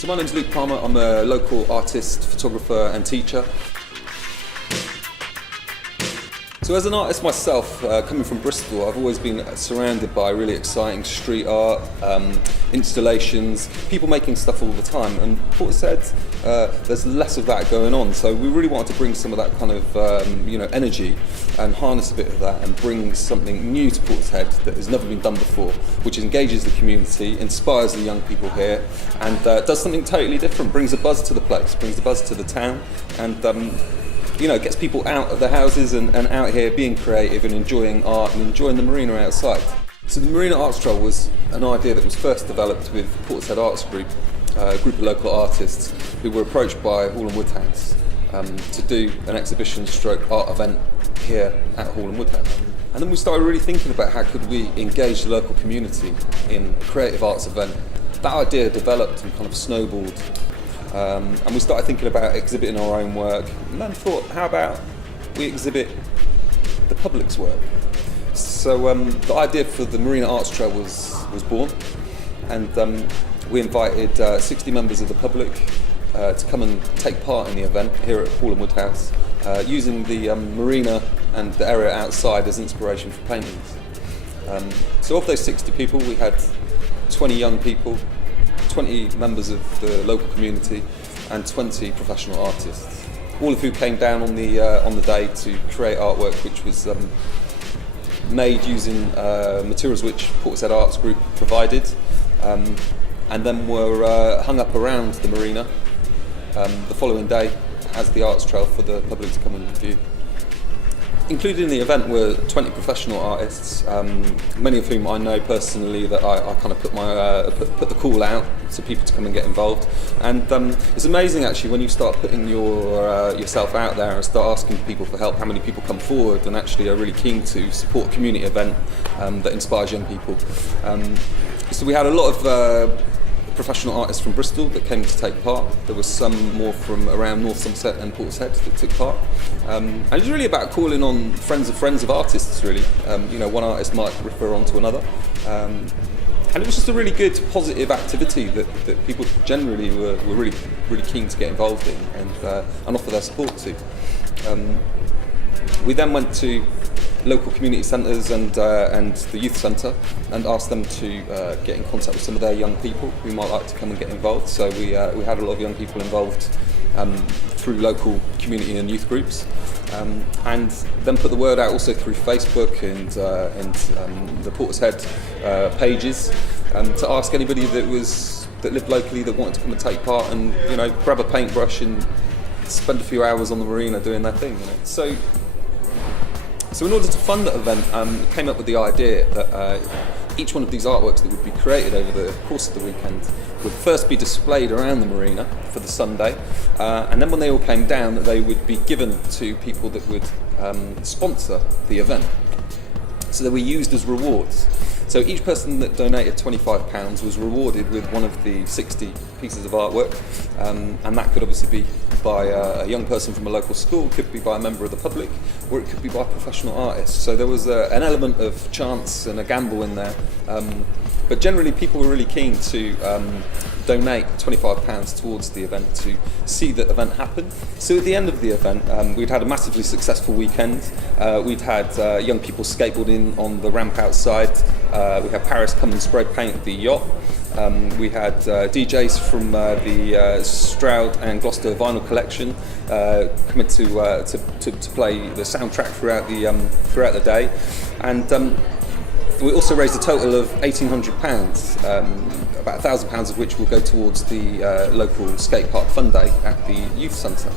So my name's Luke Palmer, I'm a local artist, photographer and teacher. So as an artist myself, coming from Bristol, I've always been surrounded by really exciting street art, installations, people making stuff all the time. And Portishead, there's less of that going on. So we really wanted to bring some of that kind of energy and harness a bit of that and bring something new to Portishead that has never been done before, which engages the community, inspires the young people here, and does something totally different, brings a buzz to the place, brings a buzz to the town, and gets people out of their houses and out here being creative and enjoying art and enjoying the marina outside. So the Marina Arts Trail was an idea that was first developed with Portishead Arts Group, a group of local artists who were approached by Hall and Woodhouse to do an exhibition stroke art event here at Hall and Woodhouse. And then we started really thinking about how could we engage the local community in a creative arts event. That idea developed and kind of snowballed. And we started thinking about exhibiting our own work, and then thought, how about we exhibit the public's work? So the idea for the Marina Arts Trail was born, and we invited 60 members of the public to come and take part in the event here at Hall and Woodhouse, using the marina and the area outside as inspiration for paintings. So of those 60 people, we had 20 young people, 20 members of the local community and 20 professional artists, all of who came down on the day to create artwork which was made using materials which Portishead Arts Group provided, and then were hung up around the marina the following day as the arts trail for the public to come and view. Included in the event were 20 professional artists, many of whom I know personally, that I kind of put the call out to people to come and get involved. And it's amazing actually when you start putting yourself out there and start asking people for help, how many people come forward and actually are really keen to support a community event that inspires young people. So we had a lot of professional artists from Bristol that came to take part. There was some more from around North Somerset and Portishead that took part. And it was really about calling on friends of artists, really. One artist might refer on to another. And it was just a really good, positive activity that people generally were really, really keen to get involved in and offer their support to. We then went to local community centres and the youth centre and asked them to get in contact with some of their young people who might like to come and get involved. So we had a lot of young people involved through local community and youth groups, and then put the word out also through Facebook and the Portishead pages to ask anybody that lived locally that wanted to come and take part and grab a paintbrush and spend a few hours on the marina doing their thing. So in order to fund that event, came up with the idea that each one of these artworks that would be created over the course of the weekend would first be displayed around the marina for the Sunday, and then when they all came down, that they would be given to people that would sponsor the event. So they were used as rewards. So each person that donated £25 was rewarded with one of the 60 pieces of artwork, and that could obviously be by a young person from a local school, could be by a member of the public, or it could be by professional artists. So there was an element of chance and a gamble in there, but generally people were really keen to donate £25 towards the event to see the event happen. So at the end of the event, we'd had a massively successful weekend. We'd had young people skateboarding on the ramp outside. We had Paris come and spray paint the yacht. We had DJs from the Stroud and Gloucester vinyl collection coming to play the soundtrack throughout the day, and we also raised a total of £1,800, about £1,000 of which will go towards the local skate park fun day at the youth centre.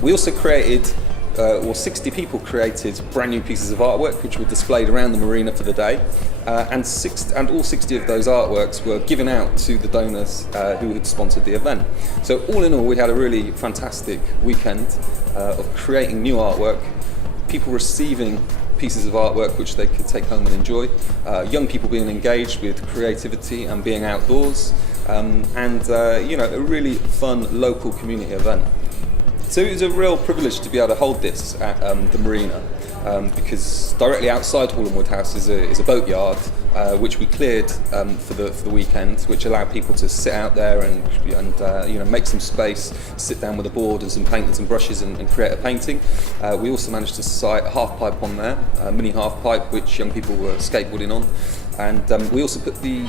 We also created 60 people created brand new pieces of artwork which were displayed around the marina for the day, and all 60 of those artworks were given out to the donors who had sponsored the event. So all in all, we had a really fantastic weekend of creating new artwork, people receiving pieces of artwork which they could take home and enjoy, young people being engaged with creativity and being outdoors, and a really fun local community event. So it was a real privilege to be able to hold this at the marina. because directly outside Hall and Woodhouse is a boat yard, which we cleared for the weekend, which allowed people to sit out there and make some space, sit down with a board and some paint and some brushes and create a painting. We also managed to site a half pipe on there, a mini half pipe, which young people were skateboarding on. And we also put the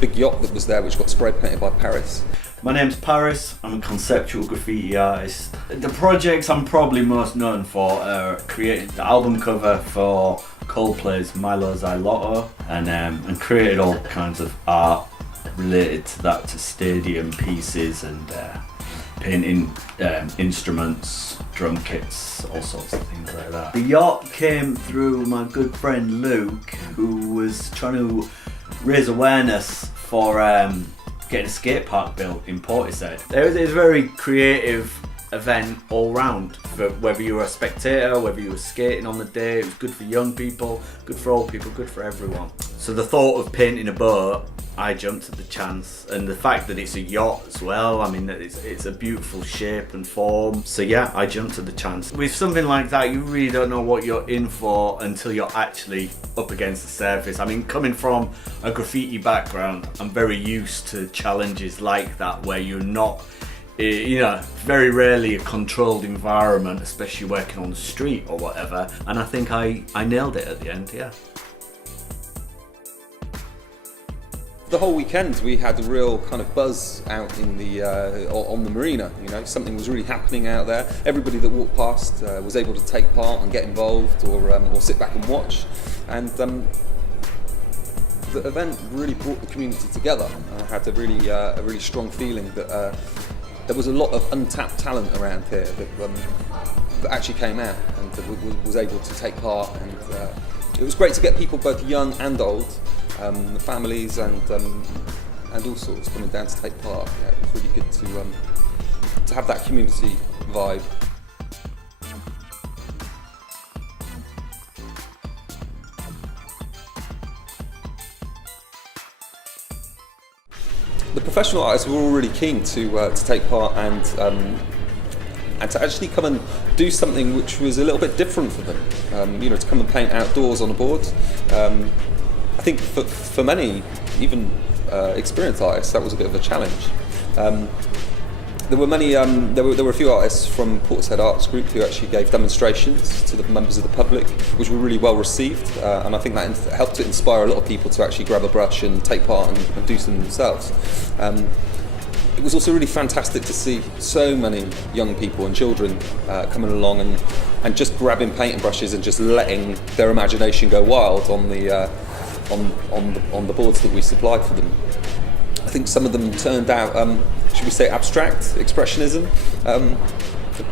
big yacht that was there, which got spray painted by Paris. My name's Paris, I'm a conceptual graffiti artist. The projects I'm probably most known for are creating the album cover for Coldplay's Milo's I Lotto, and created all kinds of art related to that, to stadium pieces and painting instruments, drum kits, all sorts of things like that. The yacht came through my good friend Luke, who was trying to raise awareness for getting a skate park built in Portishead. It was a very creative event all round, for whether you were a spectator, whether you were skating on the day. It was good for young people, good for old people, good for everyone. So the thought of painting a boat, I jumped at the chance, and the fact that it's a yacht as well, I mean, it's a beautiful shape and form. So yeah, I jumped at the chance. With something like that, you really don't know what you're in for until you're actually up against the surface. I mean, coming from a graffiti background, I'm very used to challenges like that, where you're not, very rarely a controlled environment, especially working on the street or whatever. And I think I nailed it at the end, yeah. The whole weekend we had a real kind of buzz out in the on the marina. Something was really happening out there. Everybody that walked past was able to take part and get involved, or sit back and watch. And the event really brought the community together. I had a really strong feeling that there was a lot of untapped talent around here that actually came out and was able to take part. And it was great to get people both young and old, families and all sorts coming down to take part. Yeah, it was really good to have that community vibe. The professional artists were all really keen to take part and to actually come and do something which was a little bit different for them. To come and paint outdoors on a board. I think for many, even experienced artists, that was a bit of a challenge. There were a few artists from Portishead Arts Group who actually gave demonstrations to the members of the public, which were really well received, and I think that helped to inspire a lot of people to actually grab a brush and take part and do something themselves. It was also really fantastic to see so many young people and children coming along and just grabbing paint brushes and just letting their imagination go wild on the boards that we supplied for them. I think some of them turned out, should we say, abstract expressionism,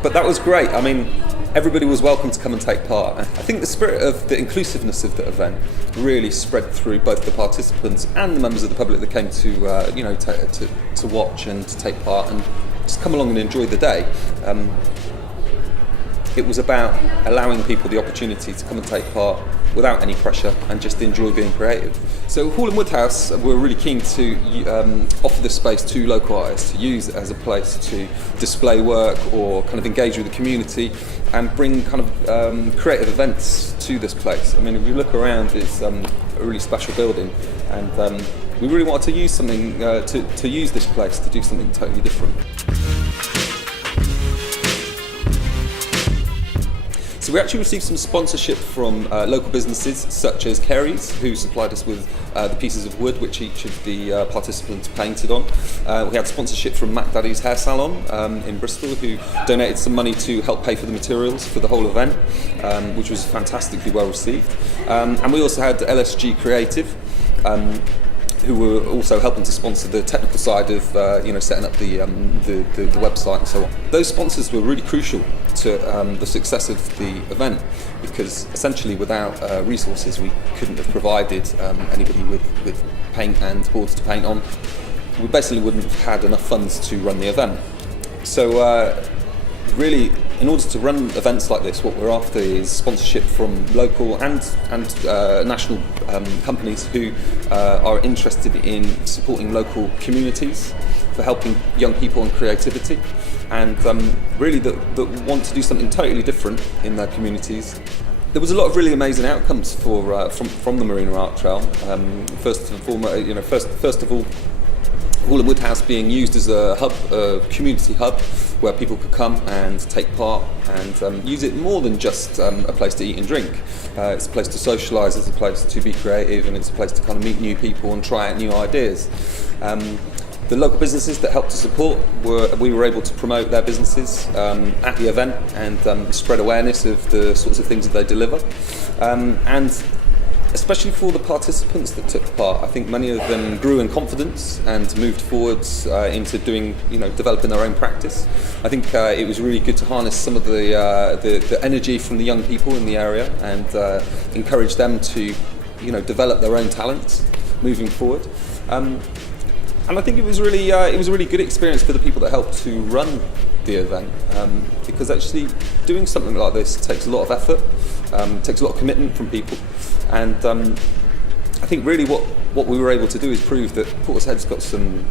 but that was great. I mean, everybody was welcome to come and take part. I think the spirit of the inclusiveness of the event really spread through both the participants and the members of the public that came to watch and to take part and just come along and enjoy the day. It was about allowing people the opportunity to come and take part without any pressure and just enjoy being creative. So Hall and Woodhouse were really keen to offer this space to local artists, to use it as a place to display work or kind of engage with the community and bring kind of creative events to this place. I mean, if you look around, it's a really special building, and we really wanted to use something, to use this place to do something totally different. So we actually received some sponsorship from local businesses such as Kerry's, who supplied us with the pieces of wood which each of the participants painted on. We had sponsorship from Mac Daddy's hair salon in Bristol, who donated some money to help pay for the materials for the whole event, which was fantastically well received. And we also had LSG Creative, who were also helping to sponsor the technical side of setting up the website and so on. Those sponsors were really crucial to the success of the event, because essentially without resources we couldn't have provided anybody with paint and boards to paint on. We basically wouldn't have had enough funds to run the event. So really, in order to run events like this, what we're after is sponsorship from local and national companies who are interested in supporting local communities for helping young people and creativity, and really that want to do something totally different in their communities. There was a lot of really amazing outcomes from the Marina Art Trail. First of all, Hall and Woodhouse being used as a hub, a community hub, where people could come and take part and use it more than just a place to eat and drink. It's a place to socialise, it's a place to be creative, and it's a place to kind of meet new people and try out new ideas. The local businesses that helped to support, we were able to promote their businesses at the event and spread awareness of the sorts of things that they deliver. And especially for the participants that took part, I think many of them grew in confidence and moved forwards into developing their own practice. I think it was really good to harness some of the energy from the young people in the area and encourage them to, develop their own talents moving forward. And I think it was a really good experience for the people that helped to run the event, because actually doing something like this takes a lot of effort, takes a lot of commitment from people, and I think really what we were able to do is prove that Portishead's got some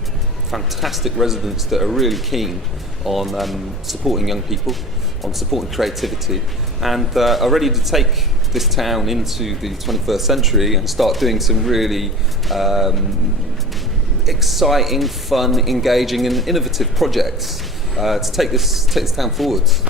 fantastic residents that are really keen on supporting young people, on supporting creativity, and are ready to take this town into the 21st century and start doing some really exciting, fun, engaging and innovative projects to take this town forwards.